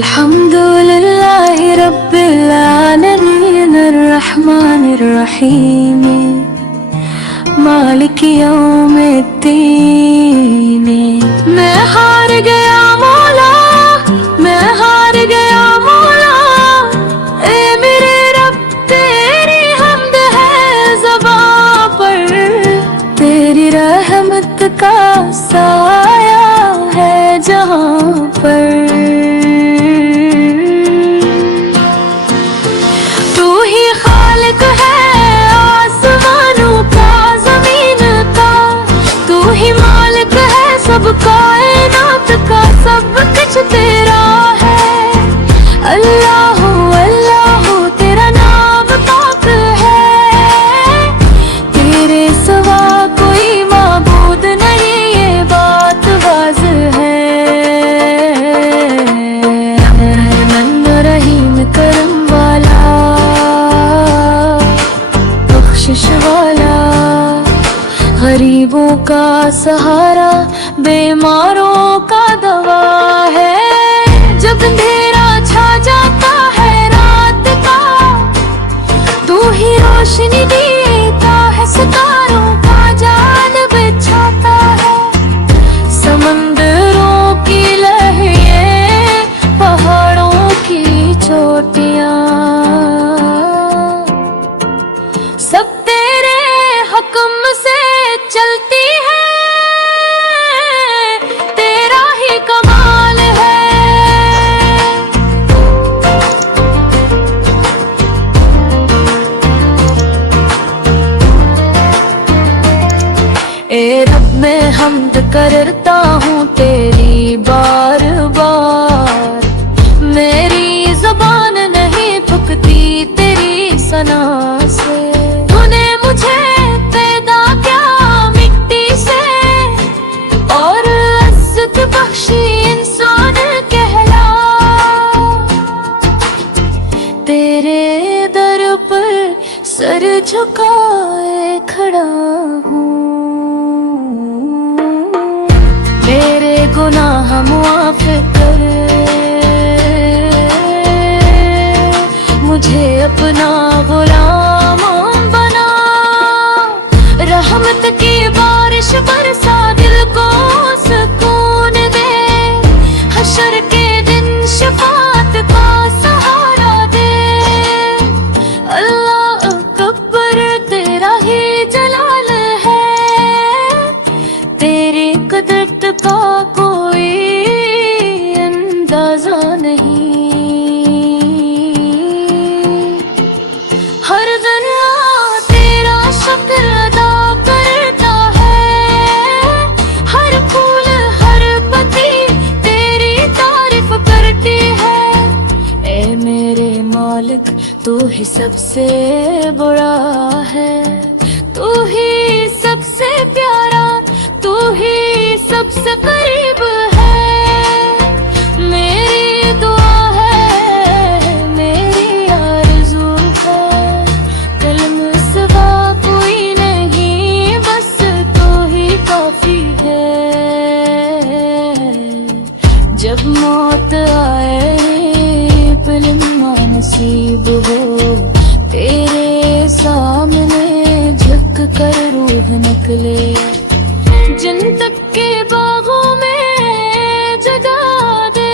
अल्हम्दुलिल्लाहि रब्बिल आलमीन अर्रहमानिर रहीम मालिक यौमिद्दीन। मैं हार गया मौला, मैं हार गया मौला, ए मेरे रब तेरी हम्द है ज़बां पर, तेरी रहमत का साया है जहां पर। तू ही खालिक है आसमानों का जमीन का, तू ही मालिक है सब कायनात का, सब कुछ तेरा है। अल्लाह अल्लाह तेरा नाम पाक है, तेरे सिवा कोई माबूद नहीं, ये बात वाज़ है। रहमान रहीम करम वाला, बख्शिश वाला, गरीबों का सहारा, बीमारों का दवा है। जब अंधेरा छा जाता है रात का, तू ही रोशनी देता है, सितारों का जाल बिछाता है। समंदरों की लहरें, पहाड़ों की चोटियां, सब तेरे हुक्म से चलती है, तेरा ही कमाल है। ए रब मैं हम्द करता हूँ तेरी बार बार, मेरी ज़बान नहीं थकती तेरी सना से। तूने मुझे पैदा किया मिट्टी से, और इज्जत बख्शी इंसान कहला। तेरे दर पर सर झुकाए खड़ा हूँ, मेरे गुनाह मुआफ़ कर, मुझे अपना गुलाम बना। रहमत की बारिश बरसा, दिल को सुकून दे, हशर के दिन शफाअत का सहारा दे। अल्लाह अकबर तेरा ही जलाल है, तेरी कुदरत का कोई अंदाजा नहीं। हर जरा तेरा शुक्र अदा करता है, हर फूल हर पत्ती तेरी तारीफ करती है। ए मेरे मालिक तू ही सबसे बड़ा है, तू ही सबसे प्यारा, तू ही सबसे करीब है। मेरी दुआ है, मेरी आरज़ू है, कल्म सिवा कोई नहीं, बस तू ही काफी है। जब मौत आए पिलना नसीब हो, तेरे सामने झुक कर रूह निकले। जन्नत के बागों में जगा दे,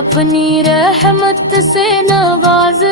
अपनी रहमत से नवाज।